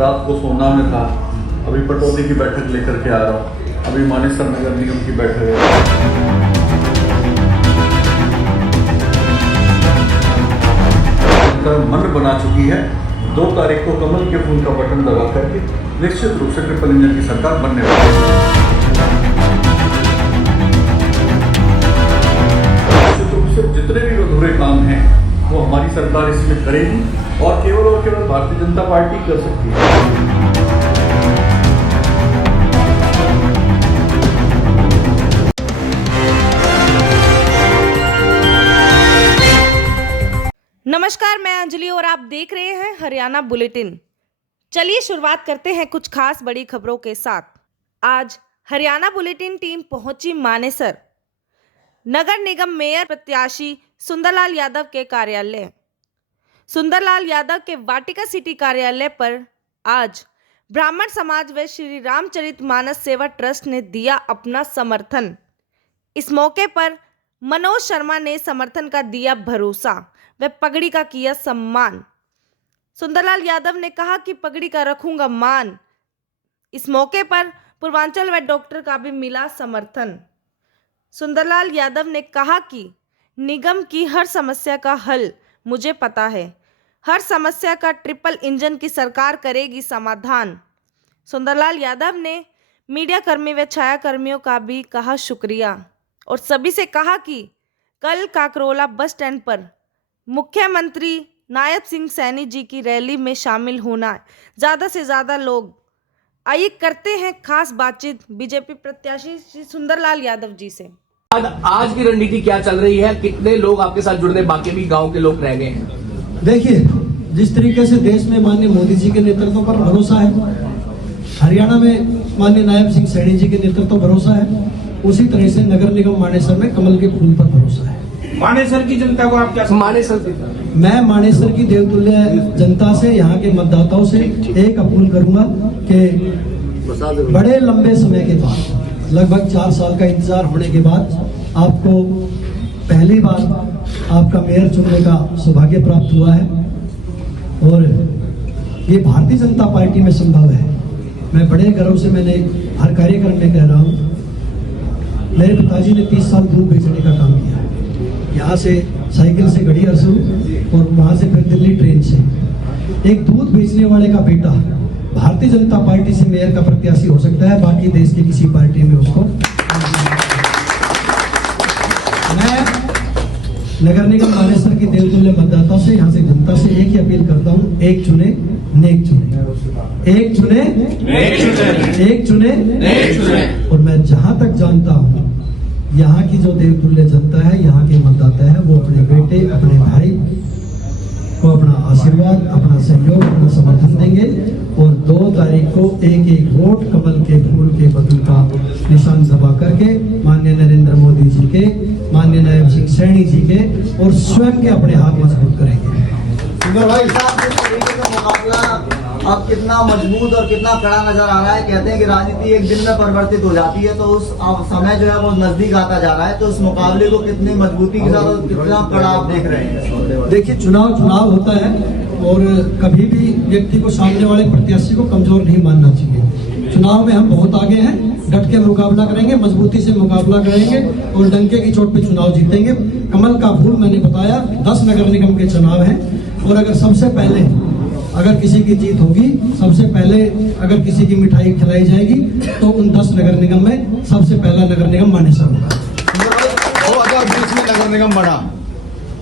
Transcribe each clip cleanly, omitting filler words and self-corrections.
रात को सोना में था, अभी पटौदी की बैठक लेकर के आ रहा हूँ। अभी मानेसर नगर निगम की बैठक है। मन बना चुकी है, 2 तारीख को कमल के फूल का बटन दबा करके निश्चित रूप से ट्रिपल इंजन की सरकार बनने वाली है। निश्चित रूप से जितने भी अधूरे काम हैं वो हमारी सरकार इसमें करेगी और केवल भारतीय जनता पार्टी कर सकती है। नमस्कार, मैं अंजलि और आप देख रहे हैं हरियाणा बुलेटिन। चलिए शुरुआत करते हैं कुछ खास बड़ी खबरों के साथ। आज हरियाणा बुलेटिन टीम पहुंची मानेसर। नगर निगम मेयर प्रत्याशी सुंदरलाल यादव के कार्यालय। सुंदरलाल यादव के वाटिका सिटी कार्यालय पर आज ब्राह्मण समाज व श्री रामचरितमानस सेवा ट्रस्ट ने दिया अपना समर्थन। इस मौके पर मनोज शर्मा ने समर्थन का दिया भरोसा व पगड़ी का किया सम्मान। सुंदरलाल यादव ने कहा कि पगड़ी का रखूंगा मान। इस मौके पर पूर्वांचल व डॉक्टर का भी मिला समर्थन। सुंदरलाल यादव ने कहा कि निगम की हर समस्या का हल मुझे पता है, हर समस्या का ट्रिपल इंजन की सरकार करेगी समाधान। सुंदरलाल यादव ने मीडिया कर्मी व छाया कर्मियों का भी कहा शुक्रिया और सभी से कहा कि कल काकरोला बस स्टैंड पर मुख्यमंत्री नायब सिंह सैनी जी की रैली में शामिल होना। ज़्यादा से ज़्यादा लोग आइए करते हैं खास बातचीत बीजेपी प्रत्याशी श्री सुंदरलाल यादव जी से। आज की रणनीति क्या चल रही है? कितने लोग आपके साथ जुड़ने, बाकी भी गांव के लोग रह गए हैं? देखिए, जिस तरीके से देश में माननीय मोदी जी के नेतृत्व पर भरोसा है, हरियाणा में माननीय नायब सिंह सैनी जी के नेतृत्व पर भरोसा है, उसी तरह से नगर निगम मानेसर में कमल के फूल पर भरोसा है। मानेसर की जनता को आप क्या? मैं मानेसर की देवतुल्य जनता से, यहाँ के मतदाताओं से एक अपील करूंगा कि बड़े लंबे समय के बाद, लगभग 4 साल का इंतजार होने के बाद आपको पहली बार आपका मेयर चुनने का सौभाग्य प्राप्त हुआ है और ये भारतीय जनता पार्टी में संभव है। मैं बड़े गर्व से मैंने हर कार्यक्रम में कह रहा हूँ, मेरे पिताजी ने 30 साल दूध बेचने का काम किया है। यहाँ से साइकिल से गड़िया से और वहाँ से फिर दिल्ली ट्रेन से। एक दूध बेचने वाले का बेटा भारतीय जनता पार्टी से मेयर का प्रत्याशी हो सकता है, बाकी देश की किसी पार्टी में उसको। मैं नगर निगम मानेसर की देवतुल्य मतदाताओं से, यहाँ से जनता से एक ही अपील करता हूँ, एक चुने नेक चुने, एक चुने एक चुने नेक चुने। और मैं जहां तक जानता हूँ, यहाँ की जो देवतुल्य जनता है, यहाँ के मतदाता है, वो अपने बेटे, अपने भाई को अपना आशीर्वाद, अपना सहयोग, अपना समर्थन देंगे और 2 तारीख को एक वोट कमल के फूल के बटन का निशान दबा करके माननीय नरेंद्र मोदी जी के, माननीय नायब सिंह सैनी जी के और स्वयं के अपने हाथ मजबूत करेंगे। भाई साहब, जिस तरीके का मुकाबला अब कितना मजबूत और कितना कड़ा नजर आ रहा है। कहते हैं कि राजनीति एक दिन में परिवर्तित हो जाती है, तो उस समय जो है वो नजदीक आता जा रहा है। तो उस मुकाबले को कितनी मजबूती के साथ और कितना कड़ा आप देख रहे हैं? देखिए, चुनाव होता है और कभी भी व्यक्ति को, सामने वाले प्रत्याशी को कमजोर नहीं मानना चाहिए। चुनाव में हम बहुत आगे हैं, डट के मुकाबला करेंगे, मजबूती से मुकाबला करेंगे और डंके की चोट पे चुनाव जीतेंगे। कमल का फूल मैंने बताया, 10 नगर निगम के चुनाव हैं और अगर सबसे पहले अगर किसी की जीत होगी, सबसे पहले अगर किसी की मिठाई खिलाई जाएगी तो उन 10 नगर निगम में सबसे पहला नगर निगम मानेसर होगा। 2020 में नगर निगम बना,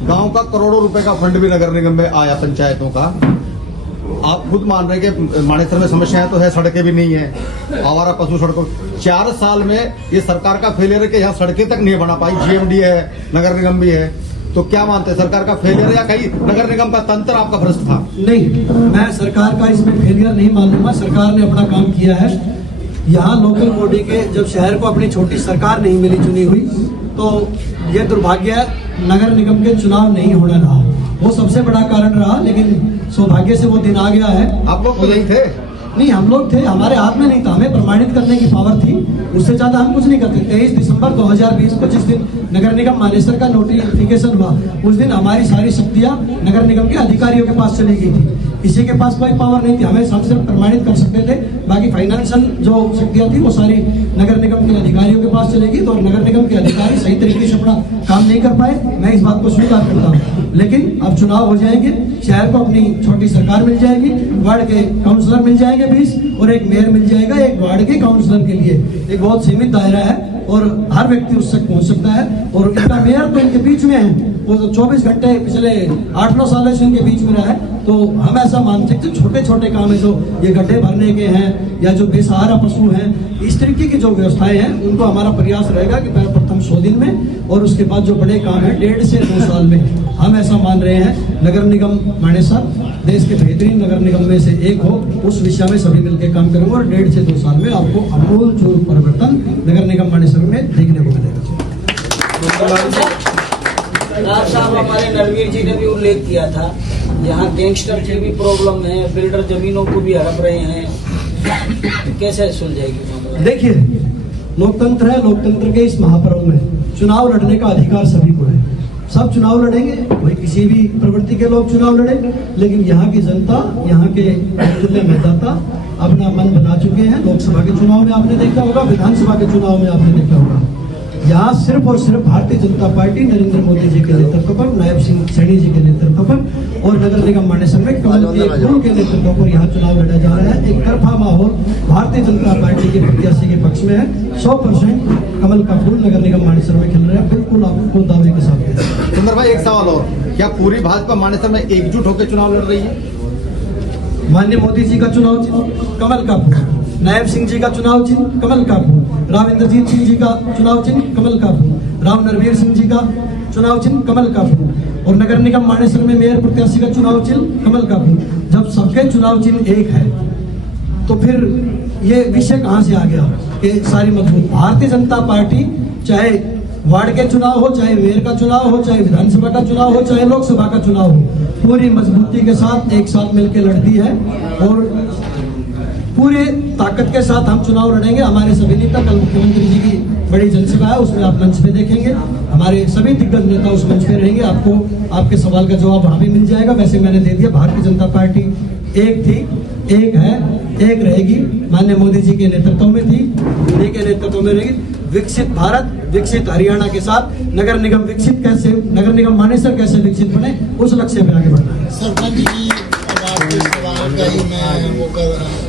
गांव का करोड़ों रुपए का फंड भी नगर निगम में आया, पंचायतों का। आप खुद मान रहे हैं कि मानेसर में समस्याएं तो है, सड़कें भी नहीं है, आवारा पशु सड़कों। 4 साल में ये सरकार का फेलियर है कि यहाँ सड़कें तक नहीं बना पाई। GMD है, नगर निगम भी है, तो क्या मानते हैं, सरकार का फेलियर या कहीं नगर निगम का तंत्र आपका भ्रष्ट था? नहीं, मैं सरकार का इसमें फेलियर नहीं मानूंगा। सरकार ने अपना काम किया है। यहाँ लोकल बॉडी के, जब शहर को अपनी छोटी सरकार नहीं मिली चुनी हुई, तो ये दुर्भाग्य है, नगर निगम के चुनाव नहीं होना रहा, वो सबसे बड़ा कारण रहा। लेकिन सौभाग्य से वो दिन आ गया है। आप लोग तो नहीं थे? नहीं, हम लोग थे, हमारे हाथ में नहीं था, हमें प्रमाणित करने की पावर थी, उससे ज्यादा हम कुछ नहीं करते। 23 दिसंबर 2020 को जिस दिन नगर निगम मानेसर का नोटिफिकेशन हुआ, उस दिन हमारी सारी शक्तियां नगर निगम के अधिकारियों के पास चली गई थी किसी के पास कोई पावर नहीं थी, हमें सबसे प्रमाणित कर सकते थे। बाकी फाइनेंशियल जो शक्तियां थी वो सारी नगर निगम के अधिकारियों के पास चलेगी, तो नगर निगम के अधिकारी सही तरीके से अपना काम नहीं कर पाए, मैं इस बात को स्वीकार करता हूँ। लेकिन अब चुनाव हो जाएंगे, शहर को अपनी छोटी सरकार मिल जाएगी, वार्ड के काउंसलर मिल जाएंगे 20 और एक मेयर मिल जाएगा एक वार्ड के काउंसलर के लिए। एक बहुत सीमित दायरा है और हर व्यक्ति उस तक पहुंच सकता है, और इनका मेयर तो इनके बीच में है, वो तो 24 घंटे पिछले 8-9 सालों से इनके बीच में रहा है। तो हम ऐसा मानते हैं कि छोटे छोटे काम है जो ये गड्ढे भरने के हैं या जो बेसहारा पशु हैं, इस तरीके की जो व्यवस्थाएं हैं उनको हमारा प्रयास रहेगा कि प्रथम 100 दिन में, और उसके बाद जो बड़े काम है 1.5 से 2 साल में। हम ऐसा मान रहे हैं नगर निगम मानेसर देश के बेहतरीन नगर निगम में से एक हो, उस विषय में सभी मिलकर काम करेंगे और 1.5 से 2 साल में आपको अमूल जो परिवर्तन नगर निगम मानेसर में देखने को मिलेगा। साहब, हमारे नरवीर जी ने भी उल्लेख किया था, यहाँ गैंगस्टर की भी प्रॉब्लम है, बिल्डर जमीनों को भी हड़प रहे हैं, कैसे सुलझेगी? देखिए, लोकतंत्र है, लोकतंत्र के इस महापर्व में चुनाव लड़ने का अधिकार सभी को है। सब चुनाव लड़ेंगे, कोई किसी भी प्रवृत्ति के लोग चुनाव लड़े, लेकिन यहाँ की जनता, यहाँ के मतदाता अपना मन बना चुके हैं। लोकसभा के चुनाव में आपने देखा होगा, विधानसभा के चुनाव में आपने देखा होगा, यहाँ सिर्फ और सिर्फ भारतीय जनता पार्टी नरेंद्र मोदी जी के नेतृत्व पर, नायब सिंह सैनी जी के नेतृत्व पर और नगर निगम मानेसर में कमल के फूल के नेतृत्व पर यहाँ चुनाव लड़ा जा रहा है। एक तरफा माहौल भारतीय जनता पार्टी के प्रत्याशी के पक्ष में है। 100% कमल का फूल नगर निगम मानेसर में खिल रहा है, बिल्कुल आपको दावे के साथ। सुंदर भाई, एक सवाल और, क्या पूरी भाजपा मानेसर में एकजुट होकर चुनाव लड़ रही है? माननीय मोदी जी का चुनाव चिन्ह कमल का फूल, नायब सिंह जी का चुनाव चिन्ह कमल का फूल, राव इंद्रजीत सिंह जी का चुनाव चिन्ह कमल का फूल, राव नरवीर सिंह जी का चुनाव चिन्ह कमल का फूल, और नगर निगम मानेसर में मेयर प्रत्याशी का चुनाव चिन्ह कमल का फूल। जब सबके चुनाव चिन्ह एक है तो फिर ये विषय कहाँ से आ गया कि सारी मजबूत भारतीय जनता पार्टी, चाहे वार्ड के चुनाव हो, चाहे मेयर का चुनाव हो, चाहे विधानसभा का चुनाव हो, चाहे लोकसभा का चुनाव हो, पूरी मजबूती के साथ एक साथ मिलकर लड़ती है और पूरे ताकत के साथ हम चुनाव लड़ेंगे। हमारे सभी नेता, कल मुख्यमंत्री जी की बड़ी जनसभा है, उसमें आप मंच पे देखेंगे, हमारे सभी दिग्गज नेता उस मंच पे रहेंगे। आपको आपके सवाल का जवाब वहां भी मिल जाएगा। वैसे मैंने दे दिया, भारतीय जनता पार्टी एक थी, एक है, एक रहेगी, माननीय मोदी जी के नेतृत्व में थी, मोदी के नेतृत्व में रहेगी। विकसित भारत, विकसित हरियाणा के साथ नगर निगम विकसित कैसे, नगर निगम मानेसर कैसे विकसित बने, उस लक्ष्य पे आगे बढ़ना है। सरपंच जी, अब आपके सवाल का ही मैं वो कर रहा हूँ।